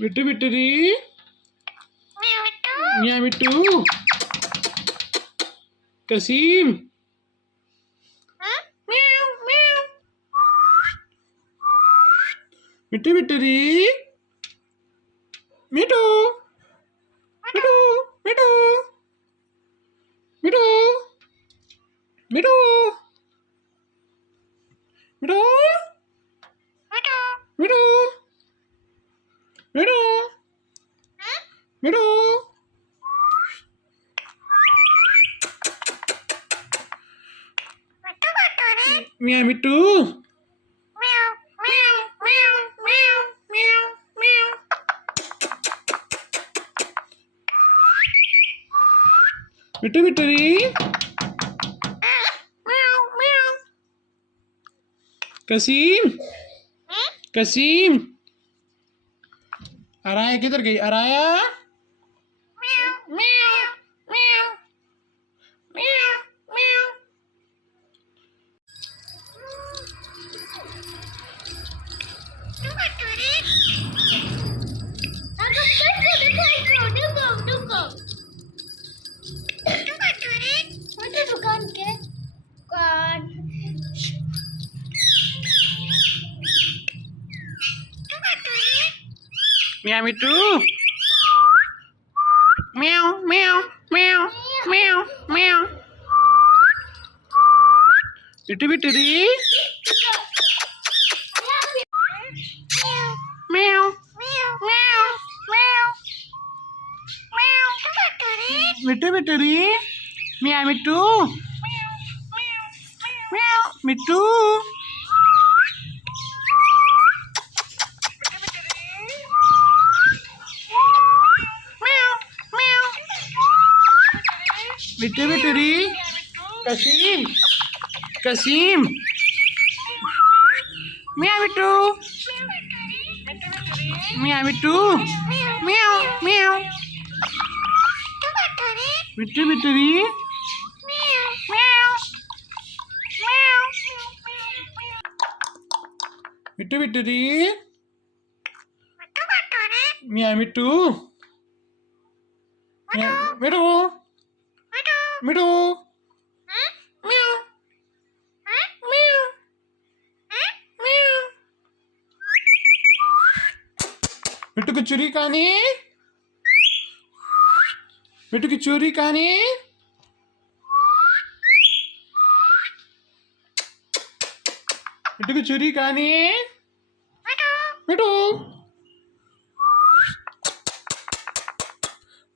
Bit బిట్టుది మియా bit Kasim bit బిట్టుది మిటు మిటు మిటు మిటు మిటు మిటు మిటు మిటు మిటు మియా మిట్టు మిట్టు మిట్టుది कसीम कसीम अराया किधर गई अराया दुकान के मिया मिट्टू म्याऊ म्याऊ म्याऊ म्याऊ म्याऊ मिट्टू बिट्टू दी म्याऊ म्याऊ म्याऊ मिट्टू बिट्टू दी मिया मिट्टू म्याऊ मिट्टू बिट्टू बिट्टूरी कसीम कसीम मिया बिट्टू मिया बिट्टू म्याऊ म्याऊ बिट्टू बिट्टूरी बिट्टू बिट्टूरी मिया बिट्टू बिट्टू मिठू मिट्टू की चोरी कहानी मिट्टू की चोरी कहानी मिट्टू की चोरी कहानी मिट्टू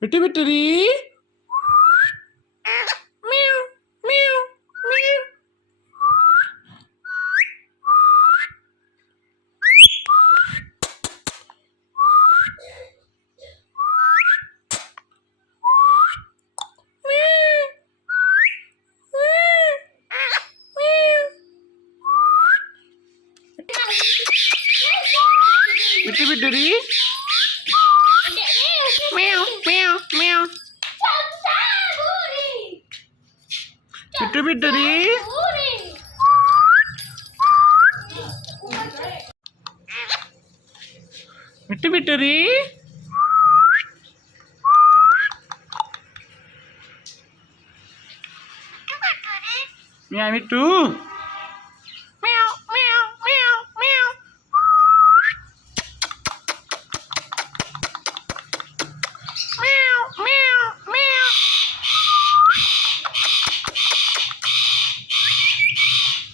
मिट्टू बिट्टूरी बिट्टू बिट्टूरी म्याऊ म्याऊ म्याऊ बिट्टू बिट्टूरी बिट्टू बिट्टूरी मिया मिट्टू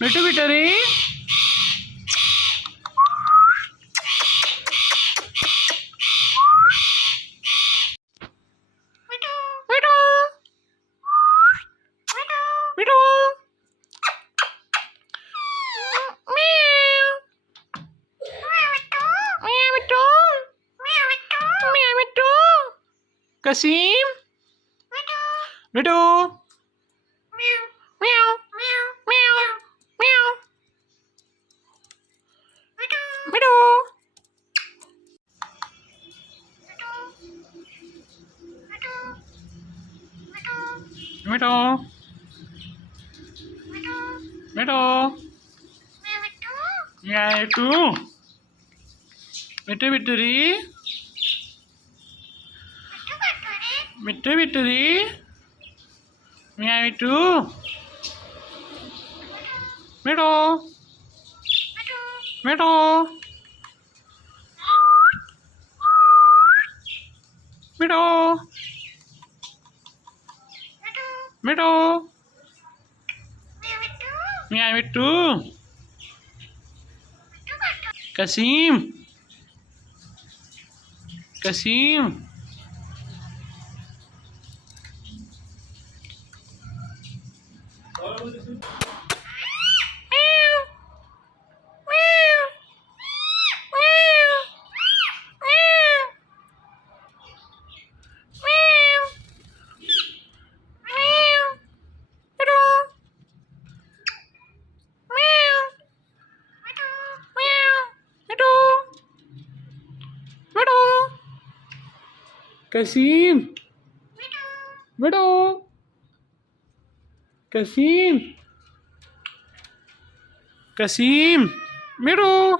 मिट्टू बिट्टूरी कसीम मिट्टू म्याऊ म्याऊ म्याऊ मिट्टू मिट्टू मिट्टू मिट्टू मिट्टू बिट्टूरी Mittu Vitturi. Meow Mittu. Mittu. Mittu. Mittu. Mittu. Meow Mittu. Kasim. Kasim. Kasim. Mido. Kasim. Kasim. Mido.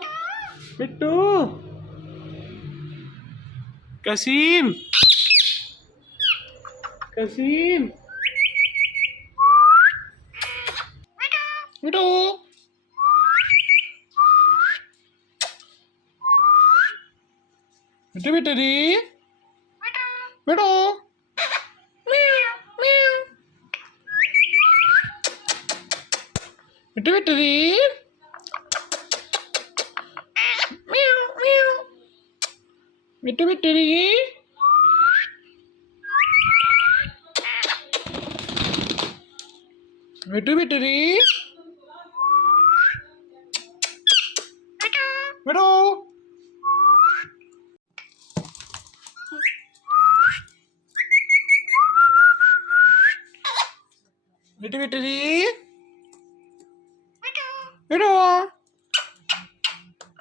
Mido. Kasim. Kasim. Mido. Mido Mido di. Mido. Meow. Meow. Mido Mido di. Meow. Meow. Mido Mido di. Mido Mido di. Mido. Mido Mido di. Mido.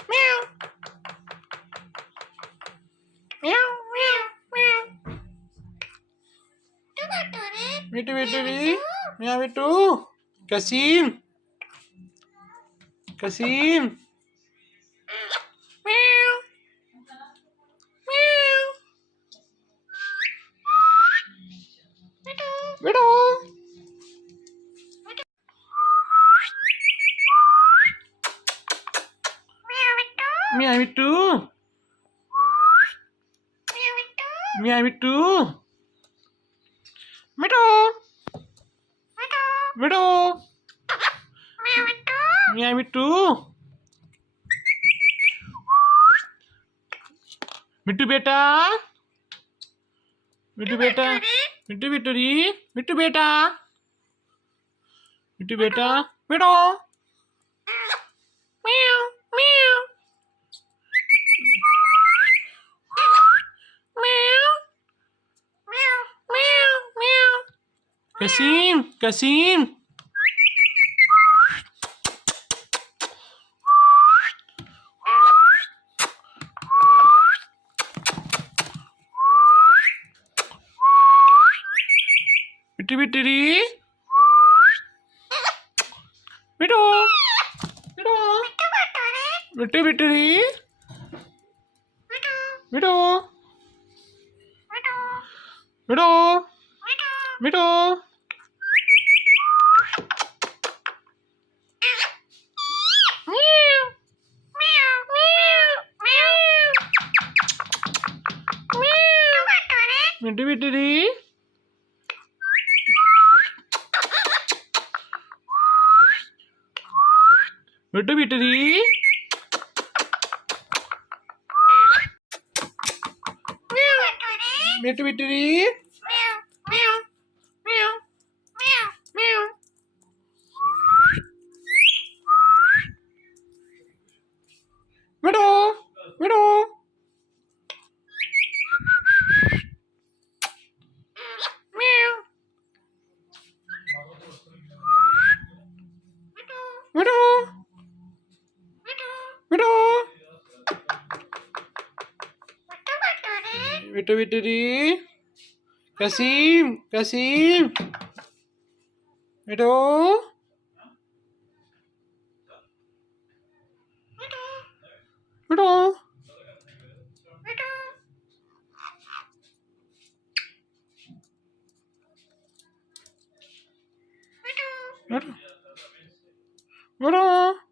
Meow. Meow. Meow. Meow. Mido Mido di. Meow Mido. Kasim. Kasim. Meow. Meow. Mido. Meow Mido. Meow Mido. Mido. Mido. Meow Mido. Mido beta. Mido beta. Mido Vittori. Mido beta. Mido beta. Mido. Meow. Meow. Meow. Meow. Meow. Meow. Kasim. Kasim. Mido Vittori. Mido. Mido. Mido Vittori. Mido. Mido. Mido. Meow. Meow. Meow. Meow. Meow. Mido Vittori. Mido Vittori. Mido Vittori. Meow. Meow. Meow. Meow. Meow. Mido. Mido. Meow. Mido. Mido. Mido Vittori. Kasim. Kasim. Mido. Mido. Guru. Guru.